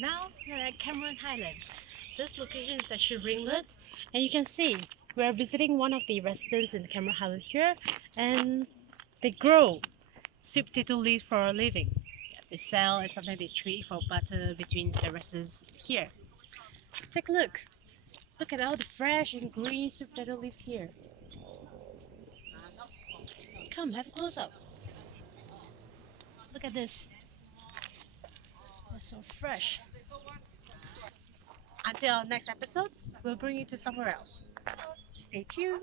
Now we're at Cameron Highland. This location is actually ringlet, and you can see we're visiting one of the residents in Cameron Highland here, and they grow sweet potato leaves for a living. Yeah, they sell and sometimes they trade for butter between the residents here. Take a look. Look at all the fresh and green sweet potato leaves here. Come, have a close up. Look at this. They're so fresh. Until our next episode, we'll bring you to somewhere else. Stay tuned.